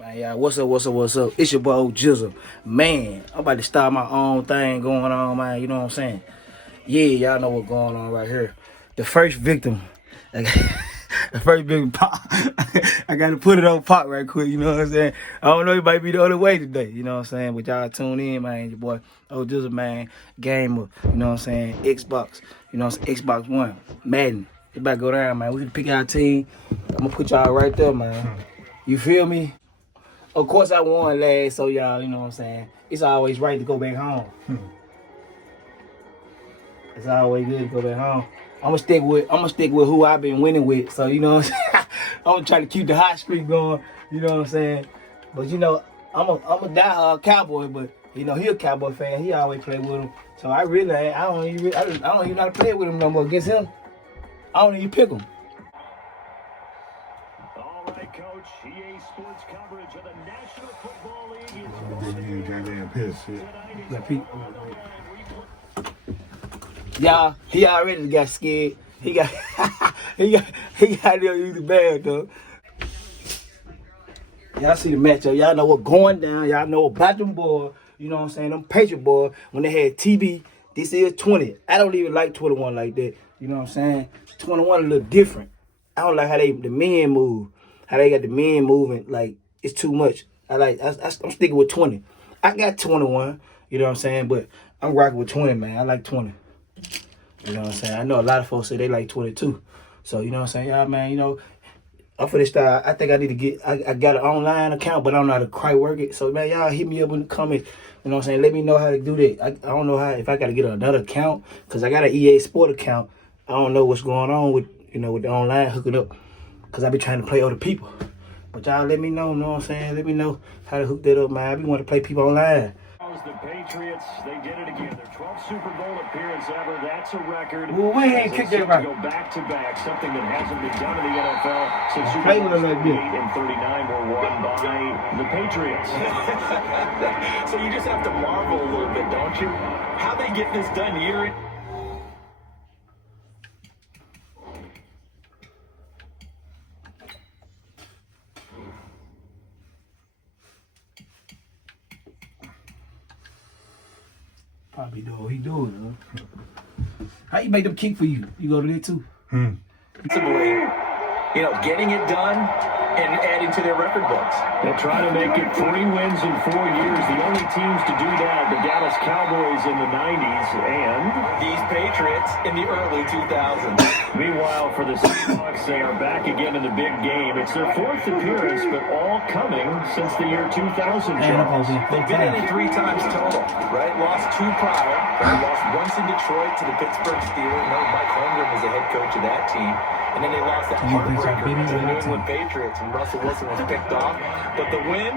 Man, yeah, what's up? It's your boy Jizzle. Man, I'm about to start my own thing going on, man. You know what I'm saying? Yeah, y'all know what's going on right here. The first victim. The first victim, Pop. I got to put it on Pop right quick, you know what I'm saying? I don't know, it might be the other way today, you know what I'm saying? But y'all tune in, man. Your boy, Jizzle, man. Gamer, you know what I'm saying? Xbox, you know what I'm saying? Xbox One, Madden. It about to go down, man. We can pick our team. I'm going to put y'all right there, man. You feel me? Of course, I won last, so y'all, you know what I'm saying? It's always right to go back home. It's always good to go back home. I'm gonna stick with who I've been winning with. So you know what I'm saying? I'm gonna try to keep the hot streak going. You know what I'm saying? But you know, I'm a diehard Cowboy, but you know he a Cowboy fan. He always play with him. So I don't even know how to play with him no more against him. I don't even pick him. All right, Coach. EA Sports coverage of the National Football League. Goddamn pissed. Y'all, he already got scared. He got he got to use the bad though. Y'all see the matchup. Y'all know what's going down. Y'all know about them boys. You know what I'm saying? Them Patriot boys, when they had TV, this is 20. I don't even like 21 like that. You know what I'm saying? 21 a little different. I don't like how the men move. How they got the men moving. Like, it's too much. I'm sticking with 20. I got 21. You know what I'm saying? But I'm rocking with 20, man. I like 20. You know what I'm saying? I know a lot of folks say they like 22. So, you know what I'm saying? Y'all, man, you know, I'm for this style. I think I need to get, I got an online account, but I don't know how to quite work it. So, man, y'all hit me up in the comments. You know what I'm saying? Let me know how to do that. I don't know how, if I got to get another account, because I got an EA Sport account. I don't know what's going on with, you know, with the online hooking up, because I be trying to play other people. But y'all let me know, you know what I'm saying? Let me know how to hook that up, man. I be want to play people online. The Patriots, they did it again. Their 12th Super Bowl appearance ever. That's a record. Well, we ain't kicked that right. Go back to back, something that hasn't been done in the NFL since Super Bowl Bowls 38 and 39 were won by the Patriots. So you just have to marvel a little bit, don't you? How they get this done year in. Probably do what he doing, huh? How you make them kick for you? You go to that too? You know, getting it done and adding to their record books. They're trying to make it 3 wins in 4 years. The only teams to do that, the Dallas Cowboys in the 90s and These Patriots in the early 2000s. Meanwhile, for the SEAHAWKS, they are back again in the big game. It's their 4th appearance, but all coming since the year 2000, Charles. They've been in it 3 times total, right? Lost 2 prior. Lost once in Detroit to the Pittsburgh Steelers. Mike Holmgren was the head coach of that team. And then they lost that heartbreaker to the New England Patriots when Russell Wilson was picked off. But the win,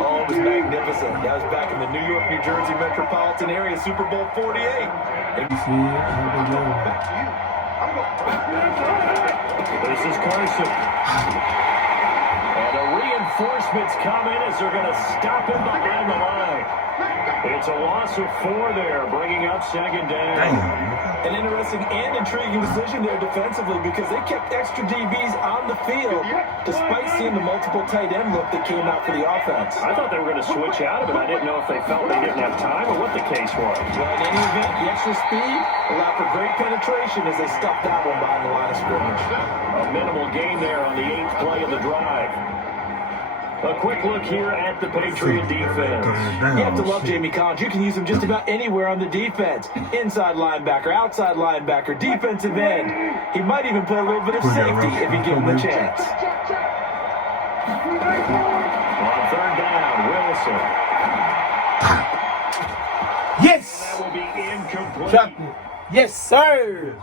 oh, it was magnificent. That was back in the New York, New Jersey metropolitan area, Super Bowl 48. This is Carson. And the reinforcements come in as they're going to stop him behind the line. It's a loss of 4 there, bringing up 2nd down. An interesting and intriguing decision there defensively because they kept extra DBs on the field despite seeing the multiple tight end look that came out for the offense. I thought they were going to switch out of it. I didn't know if they felt they didn't have time or what the case was. Well, in any event, the extra speed allowed for great penetration as they stuffed that one behind the line of scrimmage. A minimal gain there on the 8th play of the drive. A quick look here at the Patriot defense. You have to love Jamie Collins. You can use him just about anywhere on the defense. Inside linebacker, outside linebacker, defensive end. He might even play a little bit of safety if you give him a chance. On 3rd down, Wilson. Yes! That will be incomplete. Chapter. Yes, sir!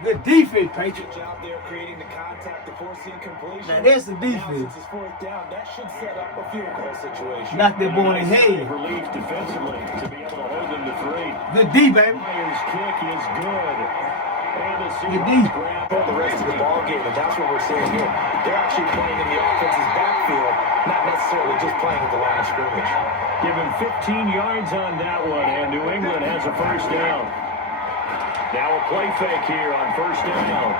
Good defense, Patriot. Out there creating the contact to force the incompletion. Now that's the defense. Since it's 4th down, that should set up a field goal situation. Knock that boy in his head. Relief defensively to be able to hold them to 3. Good D, baby. Myers' kick is good. And the Good D. Seahawks grab The rest of the ball game, and that's what we're seeing here. They're actually playing in the offense's backfield, not necessarily just playing at the line of scrimmage. Given 15 yards on that one, and New England has a 1st down. Now a play fake here on 1st down.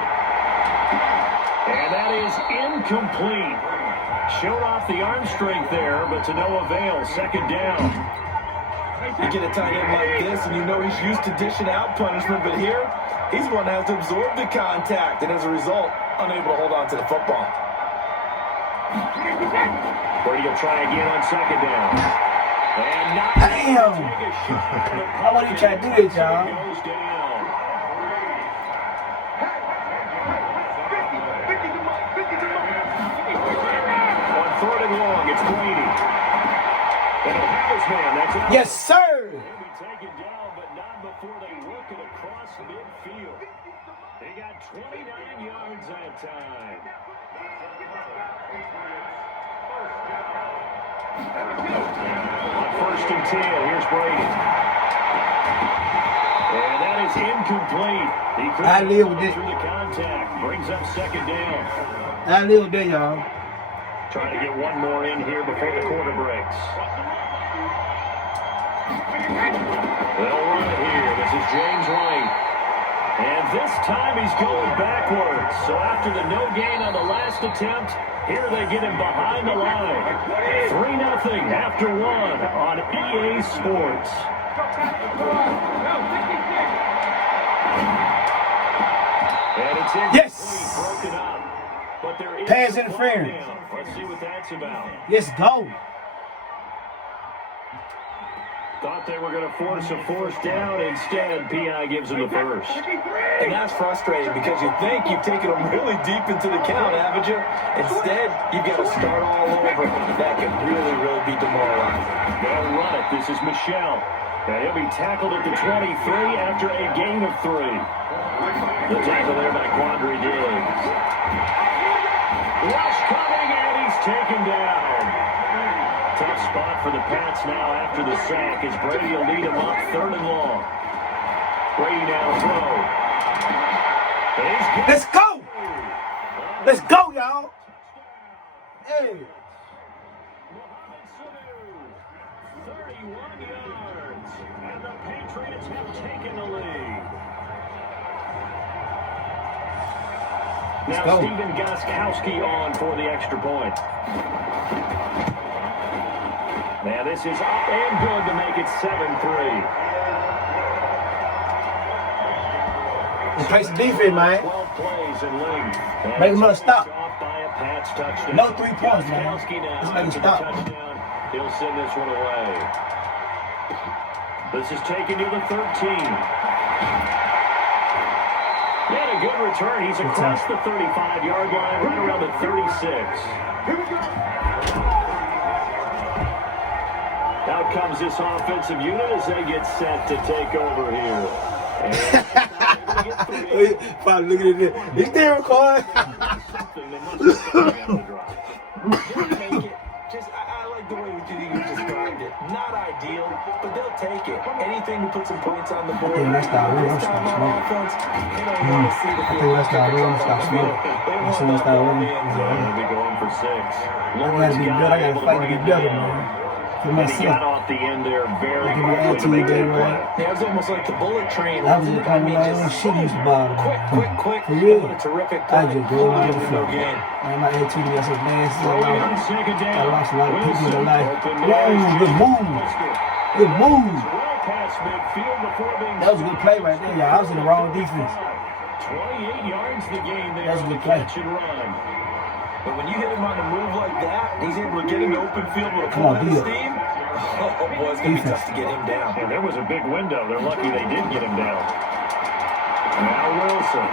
And that is incomplete. Showed off the arm strength there, but to no avail. Second down. You get a tight end like this, and you know he's used to dishing out punishment, but here, he's one that has to absorb the contact, and as a result, unable to hold on to the football. Brady will try again on second down. And not Damn! take a shot. I want you to try to do this, y'all. Goes down. On third and long, it's Brady. And he'll have his man. That's it. Yes, sir! He'll be taken down, but not before they work it across midfield. They got 29 yards that time. On first and 10, here's Brady. And that is incomplete. He I live with couldn't this. through the contact. Brings up second down. I live there, y'all. Trying to get one more in here before the quarter breaks. They'll run it here. This is James White. And this time he's going backwards. So after the no gain on the last attempt, here they get him behind the line. 3-0 after one on EA Sports. And it's incomplete, Yes! broken up. But there is Pass a interference. flag down. Let's see what that's about. Let's go. Thought they were going to force a fourth down. Instead, PI gives them the first. And that's frustrating because you think you've taken them really deep into the count, haven't you? Instead, you've got to start all over. That could really, really be demoralizing. They'll run it. This is Michelle. And he'll be tackled at the 23 after a gain of 3. The tackle there by Quandre Diggs. Rush coming, and he's taken down. Tough spot for the Pats now after the sack as Brady will lead him up third and long. Brady now throw. Let's go. Let's go, y'all. Hey. 31 yards, and the Patriots have taken the lead. Now go. Stephen Gostkowski on for the extra point. Now this is up and good to make it 7-3. Play some defense, man. 12 plays in length. Make him stop. Off by a Pats touchdown. No 3 points, man. Gostkowski now Let's make him after the stop. touchdown. He'll send this one away. This is taken to the 13. He had a good return. He's across the 35-yard line, right around the 36. Out comes this offensive unit as they get set to take over here. Probably looking at it. Is there a card? I like the way you described it. Not ideal, but they'll take it. Anything to put some points on the board. I think that's the real stop smoke. I think that's the real stop smoke. As soon as that win, They'll be going for 6. I gotta be good. I gotta fight to be better, man. For And he myself. got off the end there very Give me quickly to attitude, make baby, that play. right? Yeah, it was almost like the bullet train. That was the time when I ain't shit used to bother me. Quick. For real. What a terrific I play. just go on the No floor. gain. Man, my attitude is so nasty. Throwing on second I down. lost a lot of people in Wilson, life. open Ooh, man. good move. Good move. Well past midfield before being That was a good play right there, y'all. I was in the wrong defense. 28 yards the game there. That's a on the good play. catch and run. But when you hit him on the move like that, he's able to get into open field with a Come on, full do it. steam. Oh, boy, it's going to be tough to get him down. And there was a big window. They're lucky they did get him down. Now Wilson.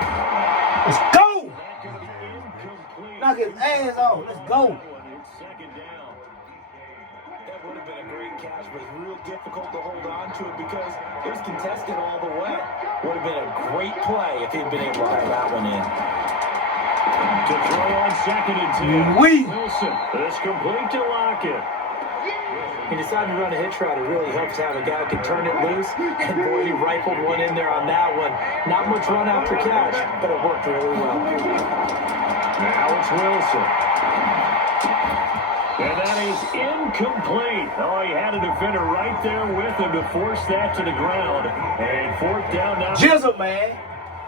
Let's go. That going to be incomplete. Knock his ass off. Let's go. It's second down. That would have been a great catch, but it's real difficult to hold on to it because it was contested all the way. Would have been a great play if he'd been able to have that one in. To throw on second and 10. Wilson. This complete to Lockett. He decided to run a hitch route. It really helps to have a guy who can turn it loose. And boy, he rifled one in there on that one. Not much run after catch, but it worked really well. Now it's Wilson. And that is incomplete. Oh, he had a defender right there with him to force that to the ground. And fourth down now. Jizzle, man.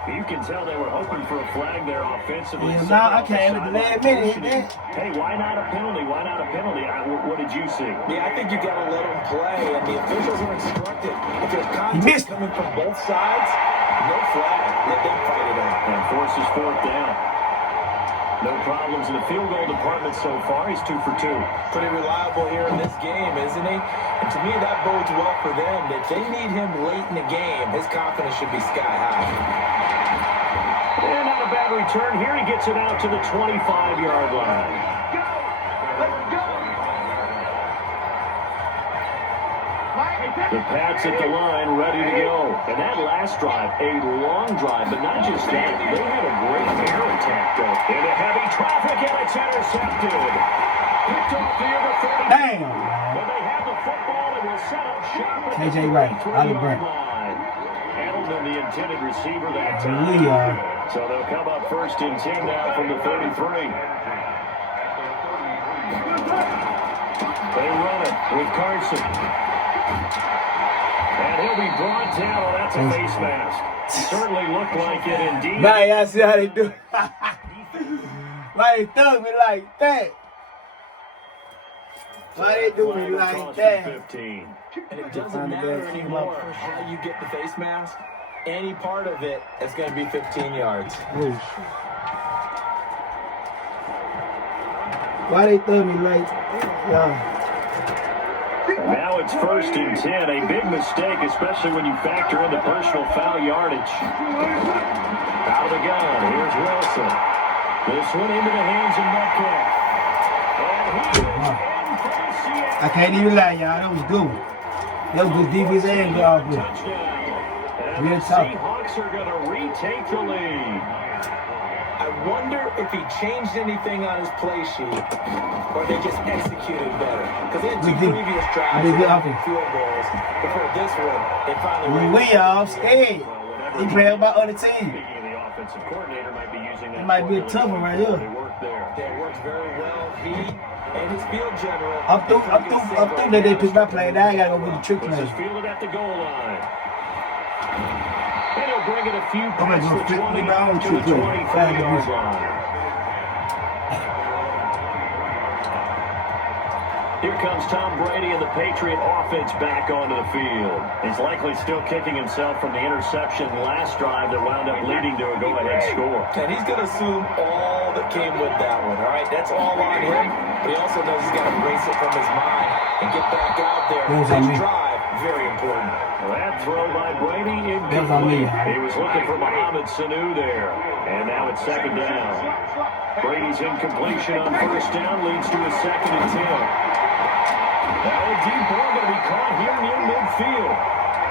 You can tell they were hoping for a flag there offensively. Yeah, now I can't even last minute. Hey, why not a penalty? Why not a penalty? What did you see? Yeah, I think you got to let them play, and the officials are instructed. If there's contact coming from both sides, no flag. Let them fight it out. And forces fourth down. No problems in the field goal department so far. He's 2 for 2. Pretty reliable here in this game, isn't he? And to me, that bodes well for them. If they need him late in the game, his confidence should be sky high. And not a bad return here. He gets it out to the 25-yard line. The Pats at the line, ready to go. And that last drive, a long drive, but not just that. They had a great air attack, though. Into heavy traffic, and it's intercepted. Picked off near the 30. Damn. But they have the football and will set up shop at KJ the Wright, 33-yard line. Edelman, the intended receiver that time. So they'll come up first and 10 now from the 33. They run it with Carson. And he'll be brought down. Oh, that's a face mask. Certainly looked like it indeed. Now y'all see how they do. Why they thug me like that? Why they do me like that? 15. And it doesn't matter anymore how you get the face mask. Any part of it is going to be 15 yards. Why they thug me like that? Now it's first and 10. A big mistake, especially when you factor in the personal foul yardage. Out of the gun. Here's Wilson. This one into the hands of Metcalf. And he is in for the Seahawks. I can't even lie, y'all. That was good. That was good defense and good offense. Touchdown. Real And the tough. Seahawks are going to retake the lead. I wonder if he changed anything on his play sheet or they just executed better. Because they had two previous drives and field goals. Before this one, they finally We all scared. He playing about other team. Speaking of the offensive coordinator, might be using that. It might be a tough one right here. They work there. They worked very well. He and his field general. I'm through that they picked my play. Now I gotta go with the trick play. This is fielded at the goal line. And he'll bring it a few I'm gonna past go the 50 20 round to the trick play. 25-yard line. Here comes Tom Brady and the Patriot offense back onto the field. He's likely still kicking himself from the interception last drive that wound up leading to a go-ahead score. And he's going to assume all that came with that one, all right? That's all on him, but he also knows he's got to erase it from his mind and get back out there. This drive, very important. That throw by Brady incomplete. He was looking for Mohamed Sanu there. And now it's second down. Brady's incompletion on first down leads to a second and 10. Now a deep ball going to be caught here near midfield.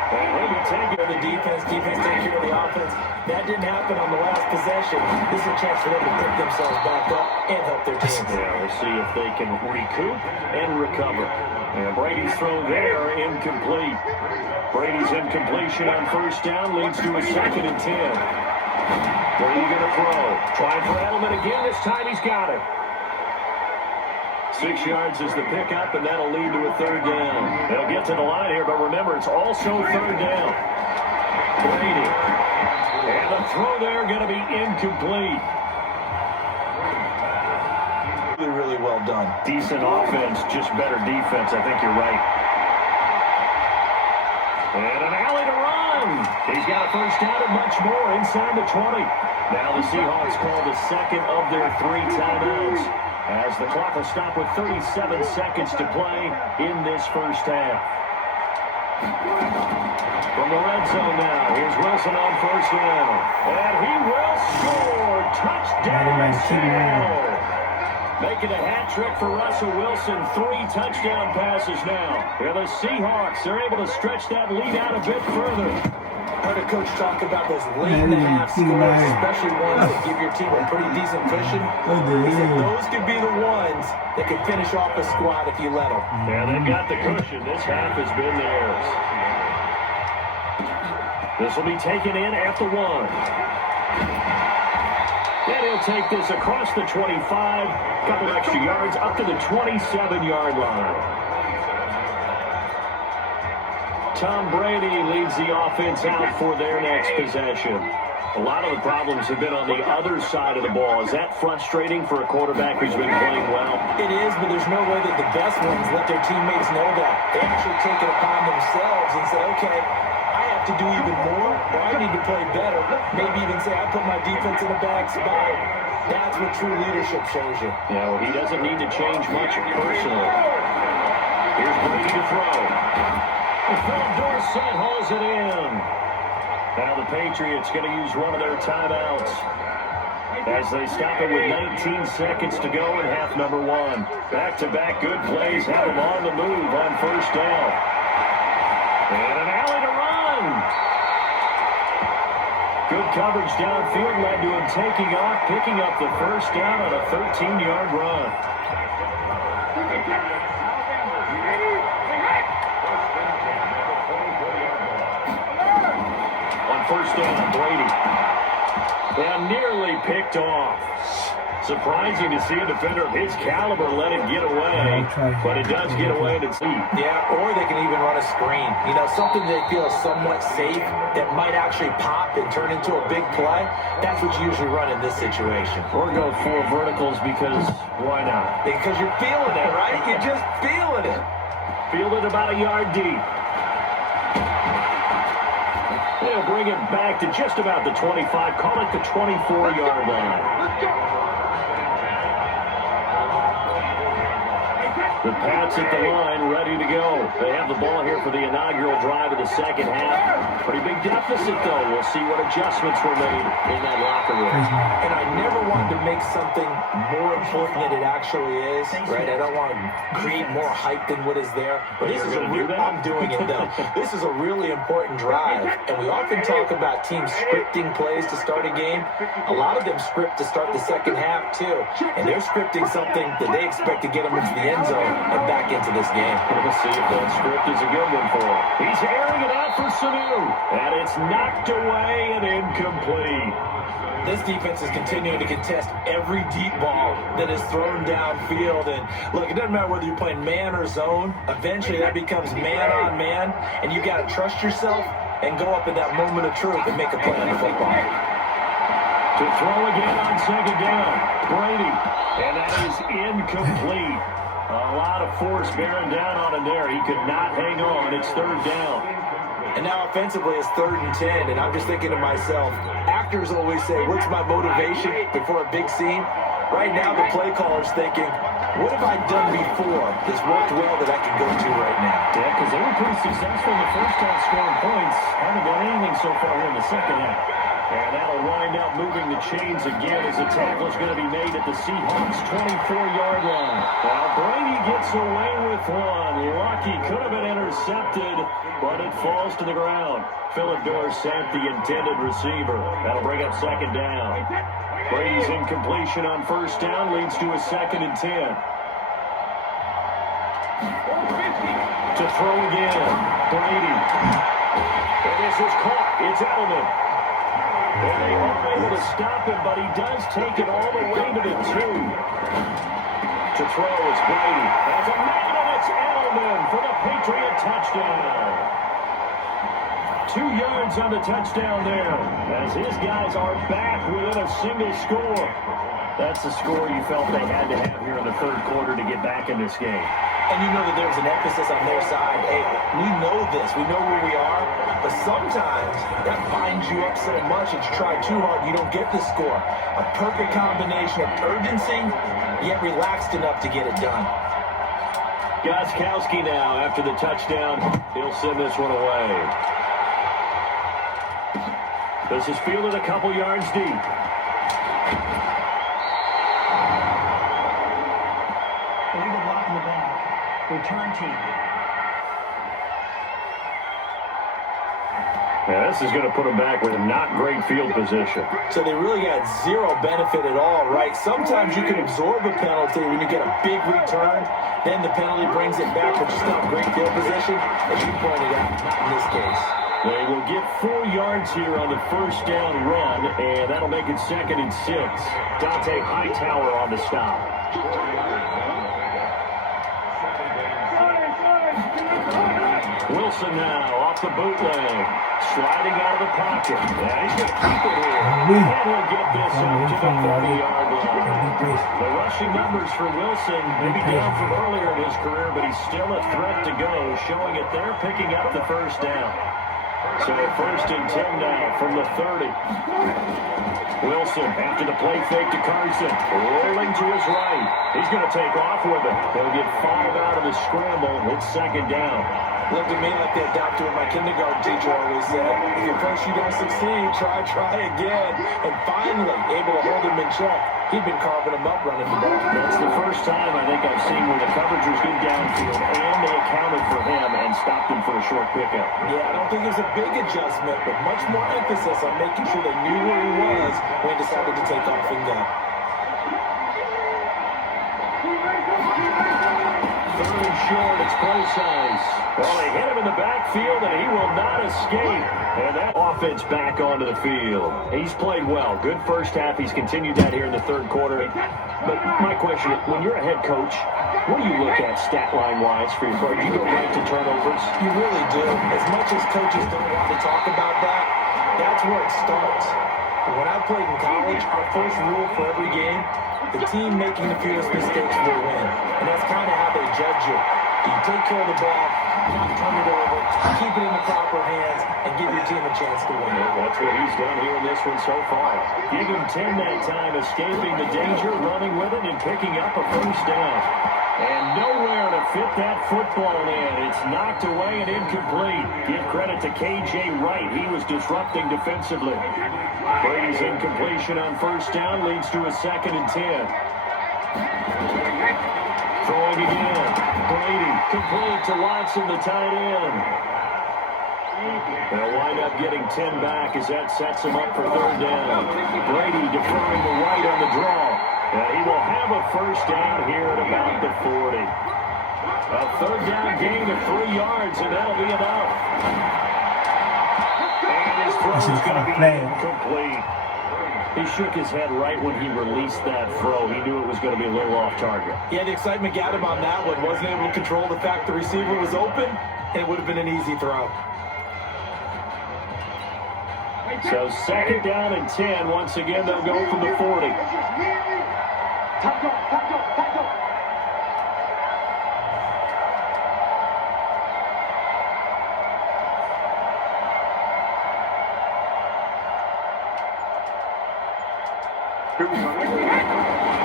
And he'll be taking the defense take care of the offense. That didn't happen on the last possession. This is a chance for them to pick themselves back up and help their team. Yeah, we'll see if they can recoup and recover. And Brady's throw there, incomplete. Brady's incompletion on first down leads to a second and 10. What are you going to throw? Trying for Edelman again. This time he's got it. 6 yards is the pickup, and that'll lead to a third down. They'll get to the line here, but remember, it's also third down. Brady. And the throw there going to be incomplete. Really, really well done. Decent offense, just better defense. I think you're right. And an alley to run. He's got a first down and much more inside the 20. Now the Seahawks call the second of their 3 timeouts, as the clock will stop with 37 seconds to play in this first half. From the red zone now, here's Wilson on first down. And he will score. Touchdown, Seattle. Making a hat trick for Russell Wilson. 3 touchdown passes now. And the Seahawks are able to stretch that lead out a bit further. Heard a coach talk about those late-in-the-half scores, especially ones that give your team a pretty decent cushion. He said those could be the ones that could finish off a squad if you let them. Yeah, they've got the cushion. This half has been theirs. This will be taken in at the 1. And he'll take this across the 25, couple extra yards up to the 27-yard line. Tom Brady leads the offense out for their next possession. A lot of the problems have been on the other side of the ball. Is that frustrating for a quarterback who's been playing well? It is, but there's no way that the best ones let their teammates know that. They actually take it upon themselves and say, okay, I have to do even more, or I need to play better. Maybe even say, I put my defense in a bad spot. That's what true leadership shows you. Yeah, well, he doesn't need to change much personally. Here's Brady to throw. Philip Dorsett hauls it in. Now the Patriots going to use one of their timeouts as they stop it with 19 seconds to go in half number one. Back-to-back good plays have them on the move on first down. And an alley to run. Good coverage downfield led to him taking off, picking up the first down on a 13-yard run. First down, Brady. And nearly picked off. Surprising to see a defender of his caliber let it get away, but it does get away to see. Yeah, or they can even run a screen. You know, something they feel is somewhat safe that might actually pop and turn into a big play. That's what you usually run in this situation. Or go 4 verticals because why not? Because you're feeling it, right? You're just feeling it. Field it about a yard deep. They'll bring it back to just about the 25. Call it the 24-yard line. The Pats at the line, ready to go. They have the ball here for the inaugural drive of the second half. Pretty big deficit, though. We'll see what adjustments were made in that locker room. And I never want to make something more important than it actually is, right? I don't want to create more hype than what is there. But this is I'm doing it, though. This is a really important drive. And we often talk about teams scripting plays to start a game. A lot of them script to start the second half, too. And they're scripting something that they expect to get them into the end zone and back into this game. We'll see if that script is a good one for him. He's airing it out for Sanu. And it's knocked away and incomplete. This defense is continuing to contest every deep ball that is thrown downfield. And look, it doesn't matter whether you're playing man or zone. Eventually that becomes man on man. And you got to trust yourself and go up in that moment of truth and make a play on the football. To throw again on second down. Brady. And that is incomplete. A lot of force bearing down on him there. He could not hang on. It's third down. And now offensively it's 3rd and 10. And I'm just thinking to myself, actors always say, what's my motivation before a big scene? Right now the play caller's thinking, what have I done before that's worked well that I can go to right now? Yeah, because they were pretty successful in the first half scoring points. Haven't done anything so far here in the second half. And that'll wind up moving the chains again as the tackle is going to be made at the Seahawks' 24-yard line. Now Brady gets away with one. Lucky could have been intercepted, but it falls to the ground. Philip Dorsett, the intended receiver. That'll bring up second down. Brady's incompletion on first down leads to a 2nd and 10. To throw again, Brady. And this is caught. It's Edelman. And they aren't able to stop him, but he does take it all the way to the 2. To throw is Brady. As a man, and it's Edelman for the Patriot touchdown. 2 yards on the touchdown there, as his guys are back within a single score. That's the score you felt they had to have here in the third quarter to get back in this game. And you know that there's an emphasis on their side. Hey, we know this. We know where we are. But sometimes that binds you up so much that you try too hard, you don't get the score. A perfect combination of urgency, yet relaxed enough to get it done. Gostkowski now, after the touchdown, he'll send this one away. This is fielded a couple yards deep. Illegal block in the back. Return team. Yeah, this is going to put them back with a not great field position. So they really got zero benefit at all, right? Sometimes you can absorb a penalty when you get a big return, then the penalty brings it back, but you still have great field position, as you pointed out, not in this case. They will get 4 yards here on the first down run, and that'll make it 2nd and 6. Dante Hightower on the stop. Wilson now off the bootleg. Sliding out of the pocket. And he's going to keep it here. And he'll get this up to the 30-yard line. The rushing numbers for Wilson may be down from earlier in his career, but he's still a threat to go, showing it there, picking up the first down. So 1st and 10 now from the 30. Wilson after the play fake to Carson. Rolling to his right. He's going to take off with it. He'll get 5 out of the scramble. It's 2nd down. Look at me like they adopted what my kindergarten teacher always said. If at first you don't succeed, try again. And finally, able to hold him in check. He'd been carving him up running the ball. That's the first time I think I've seen where the coverage was good downfield and they accounted for him and stopped him for a short pickup. Yeah, I don't think it was a big adjustment, but much more emphasis on making sure they knew where he was when he decided to take off and go. 3rd and short, it's play size. Well, they hit him in the backfield, and he will not escape. And that offense back onto the field. He's played well. Good first half. He's continued that here in the 3rd quarter. But my question is, when you're a head coach, what do you look at stat line-wise for your coach? Do you go right to turnovers? You really do. As much as coaches don't want to talk about that, that's where it starts. When I played in college, our first rule for every game, the team making the fewest mistakes will win. And that's kind of how they judge you. You take care of the ball, not turn it over, keep it in the proper hands, and give your team a chance to win. That's what he's done here in this one so far. Give him 10 that time, escaping the danger, running with it, and picking up a first down. And nowhere to fit that football in. It's knocked away and incomplete. Give credit to K.J. Wright. He was disrupting defensively. Brady's incompletion on first down leads to a 2nd and 10. Throwing again. Brady complete to Watson, the tight end. They'll wind up getting 10 back as that sets him up for 3rd down. Brady deferring to Wright on the draw. And he will have a first down here at about the 40. A 3rd down gain of 3 yards, and that'll be enough. And his throw is going to be incomplete. He shook his head right when he released that throw. He knew it was going to be a little off target. Yeah, the excitement got him on that one. Wasn't able to control the fact the receiver was open, and it would have been an easy throw. So 2nd down and 10. Once again, they'll go from the 40.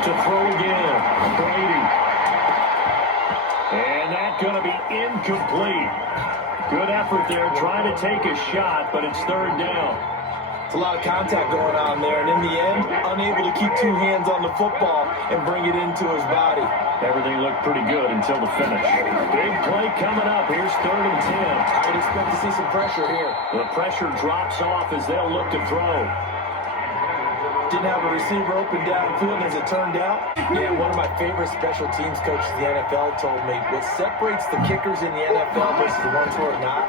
To throw again, Brady. And that's going to be incomplete. Good effort there, trying to take a shot, but it's 3rd down. It's a lot of contact going on there, and in the end, unable to keep 2 hands on the football and bring it into his body. Everything looked pretty good until the finish. Big play coming up. Here's 3rd and 10. I would expect to see some pressure here. The pressure drops off as they'll look to throw. Didn't have a receiver open downfield as it turned out. Yeah, one of my favorite special teams coaches in the NFL told me what separates the kickers in the NFL versus the ones who are not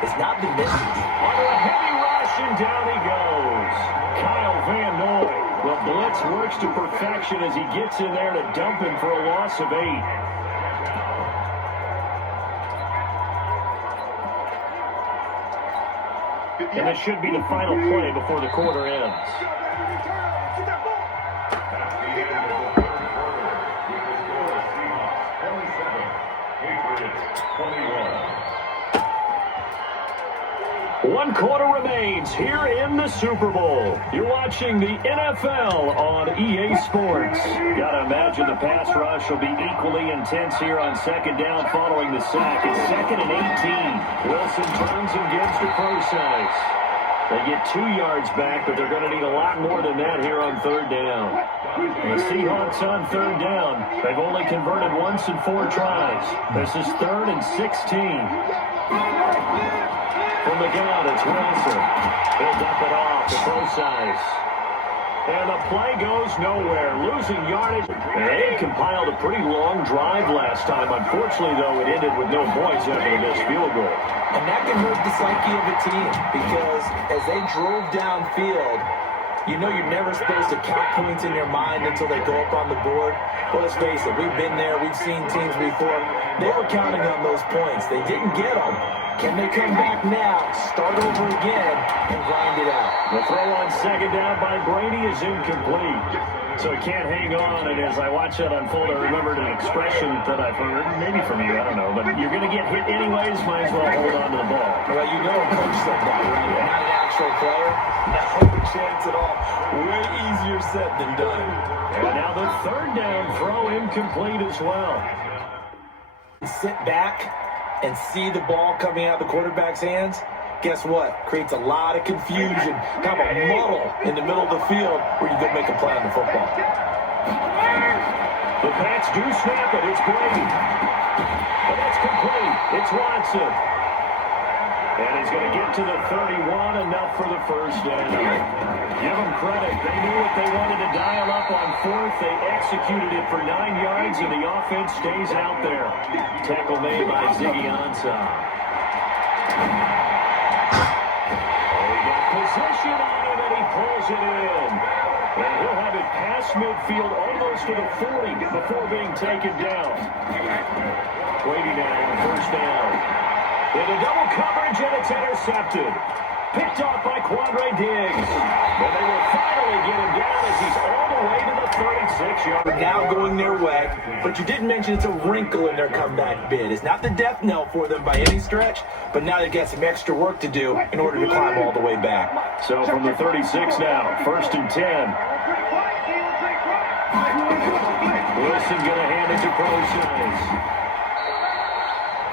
is not the misses. Under a heavy rush, and down he goes. Kyle Van Noy. The blitz works to perfection as he gets in there to dump him for a loss of 8. And this should be the final play before the quarter ends. One quarter remains here in the Super Bowl. You're watching the NFL on EA Sports. Gotta imagine the pass rush will be equally intense here on 2nd down following the sack. It's 2nd and 18. Wilson turns and gives to Forsythe. They get 2 yards back, but they're going to need a lot more than that here on 3rd down. The Seahawks on 3rd down. They've only converted once in 4 tries. This is 3rd and 16. From the gun, it's Wilson. He'll dump it off to Forsythe. And the play goes nowhere, losing yardage. They compiled a pretty long drive last time. Unfortunately, though, it ended with no points after the missed field goal. And that can hurt the psyche of a team because as they drove downfield, you know you're never supposed to count points in your mind until they go up on the board. Well, let's face it, we've been there, we've seen teams before. They were counting on those points. They didn't get them. Can they come back now, start over again, and grind it out? The throw on second down by Brady is incomplete. So he can't hang on, and as I watch that unfold, I remembered an expression that I've heard, maybe from you, I don't know, but you're going to get hit anyways, might as well hold on to the ball. Well, you know a coach said that, right? You're not an actual player, not a chance at all. Way easier said than done. And now the third down throw incomplete as well. Sit back and see the ball coming out of the quarterback's hands. Guess what? Creates a lot of confusion, kind of a muddle in the middle of the field where you go make a play on the football. The Pats do snap it. It's Brady. But that's complete. It's Watson. And he's going to get to the 31, enough for the first down. Give them credit. They knew what they wanted to dial up on fourth. They executed it for 9 yards, and the offense stays out there. Tackle made by Ziggy Ansah. Position on him, and he pulls it in. And he'll have it past midfield almost to the 40 before being taken down. Brady now on first down. Into double coverage, and it's intercepted. Picked off by Quandre Diggs. But they will finally get him down as he's all the way to the 36-yard line. Now going their way, but you did mention it's a wrinkle in their comeback bid. It's not the death knell for them by any stretch, but now they've got some extra work to do in order to climb all the way back. So from the 36 now, 1st and 10. Wilson going to hand it to Process.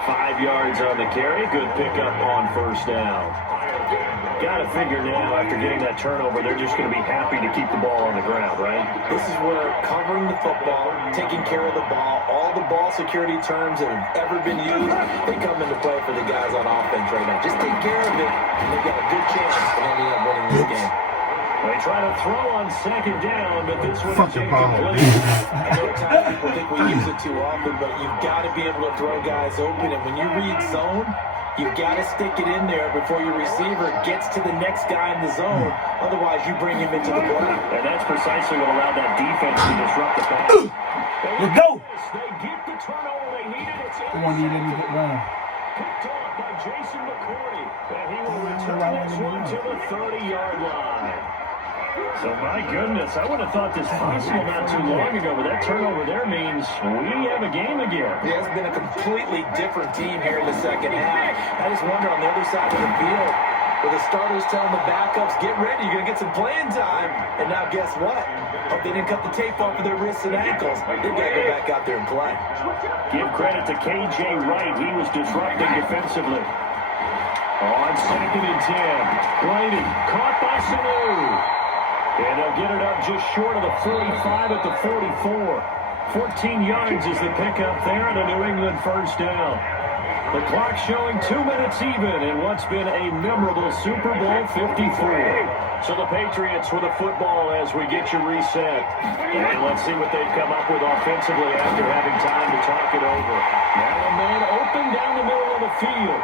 5 yards on the carry. Good pickup on first down. Got to figure now, after getting that turnover, they're just going to be happy to keep the ball on the ground, right? This is where covering the football, taking care of the ball, all the ball security terms that have ever been used, they come into play for the guys on offense right now. Just take care of it, and they've got a good chance of ending up winning this game. They try to throw on second down, but this one is incomplete. I know at times people think we use it too often, but you've got to be able to throw guys open, and when you read zone, you've got to stick it in there before your receiver gets to the next guy in the zone. Otherwise, you bring him into the play. And that's precisely what allowed that defense to disrupt the pass. Let's go. They get the turnover they needed. It's Come on, you let me get run. picked off by Jason McCourty. And he will return this one to the 30-yard line. So, my goodness, I would have thought this possible not too long ago, but that turnover there means we have a game again. Yeah, it's been a completely different team here in the second half. I just wonder on the other side of the field, where the starters telling the backups, get ready, you're going to get some playing time. And now guess what? Hope they didn't cut the tape off of their wrists and ankles. They've got to go back out there and play. Give credit to KJ Wright. He was disrupting defensively. On 2nd and 10. Brady caught by Sanu. And they'll get it up just short of the 45 at the 44. 14 yards is the pickup there, and a New England first down. The clock showing 2 minutes even in what's been a memorable Super Bowl 54. So the Patriots with a football as we get you reset. And let's see what they've come up with offensively after having time to talk it over. Now a man open down the middle of the field.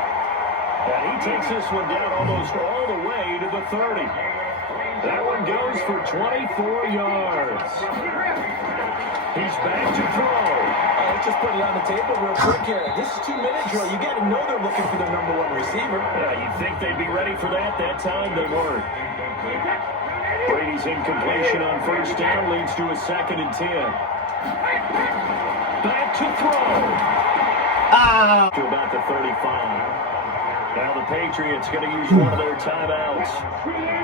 And he takes this one down almost all the way to the 30. That one goes for 24 yards. He's back to throw. Let's just put it on the table real quick here. This is 2-minute drill. You got to know they're looking for their number one receiver. Yeah, you'd think they'd be ready for that. That time they weren't. Brady's incompletion on first down leads to a 2nd and 10. Back to throw. To about the 35. Now the Patriots going to use one of their timeouts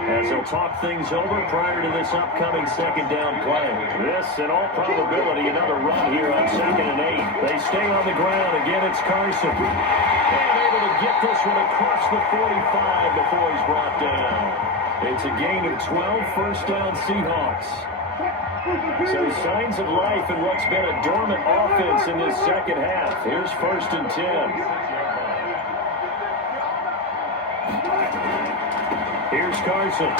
as they'll talk things over prior to this upcoming second down play. This, in all probability, another run here on 2nd and 8. They stay on the ground. Again, it's Carson. And able to get this one across the 45 before he's brought down. It's a gain of 12, first down Seahawks. So signs of life in what's been a dormant offense in this second half. Here's 1st and 10. Here's Carson.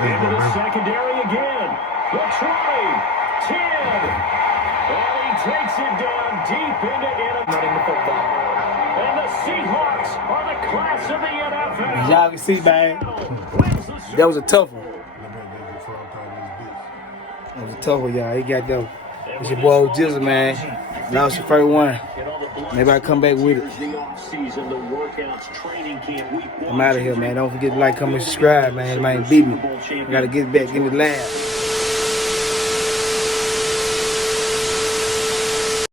Into the secondary again. The 20, 10. And he takes it down deep into Running the football. And the Seahawks are the class of the NFL. Y'all can see, man. That was a tough one. That was a tough one, y'all. He got that. It's your boy Jizzle, man. Lost your first one. Maybe I'll come back with it. I'm out of here, man. Don't forget to like, comment, subscribe, man. Man, beat me. I gotta get back in the lab.